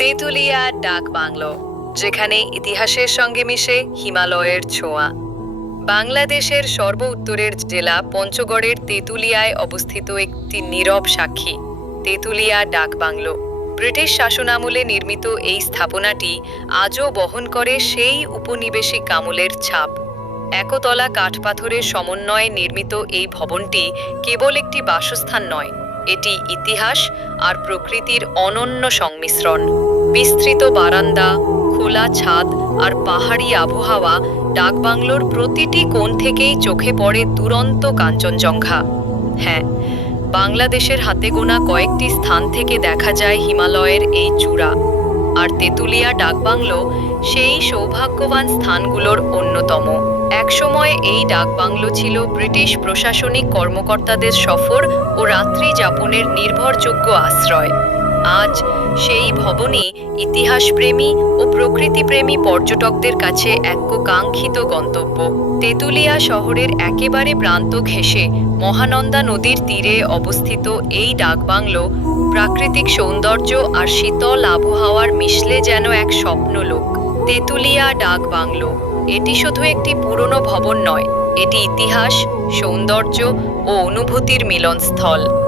তেঁতুলিয়া ডাক বাংলো, যেখানে ইতিহাসের সঙ্গে মিশে হিমালয়ের ছোঁয়া। বাংলাদেশের সর্ব উত্তরের জেলা পঞ্চগড়ের তেঁতুলিয়ায় অবস্থিত একটি নীরব সাক্ষী, তেঁতুলিয়া ডাক বাংলো। ব্রিটিশ শাসনামলে নির্মিত এই স্থাপনাটি আজও বহন করে সেই উপনিবেশিক আমলের ছাপ। একতলা কাঠপাথরের সমন্বয়ে নির্মিত এই ভবনটি কেবল একটি বাসস্থান নয় এটি ইতিহাস আর প্রকৃতির অনন্য সংমিশ্রণ। বিস্তৃত বারান্দা, খোলা ছাদ আর পাহাড়ি আবহাওয়া ডাকবাংলোর প্রতিটি কোণ থেকেই চোখে পড়ে দুরন্ত কাঞ্চনজঙ্ঘা। হ্যাঁ বাংলাদেশের হাতে গোনা কয়েকটি স্থান থেকে দেখা যায় হিমালয়ের এই চূড়া। আর তেঁতুলিয়া ডাকবাংলো সেই সৌভাগ্যবান স্থানগুলোর অন্যতম। একসময় এই ডাকবাংলো ছিল ব্রিটিশ প্রশাসনিক কর্মকর্তাদের সফর ও রাত্রি যাপনের নির্ভরযোগ্য আশ্রয়। আজ সেই ভবনই ইতিহাসপ্রেমী ও প্রকৃতিপ্রেমী পর্যটকদের কাছে এক কাঙ্ক্ষিত গন্তব্য। তেঁতুলিয়া শহরের একেবারে প্রান্ত ঘেঁষে মহানন্দা নদীর তীরে অবস্থিত এই ডাকবাংলো প্রাকৃতিক সৌন্দর্য আর শীতল আবহাওয়ার মিশলে যেন এক স্বপ্নলোক। তেঁতুলিয়া ডাক বাংলো এটি শুধু একটি পুরনো ভবন নয় এটি ইতিহাস সৌন্দর্য ও অনুভূতির মিলনস্থল।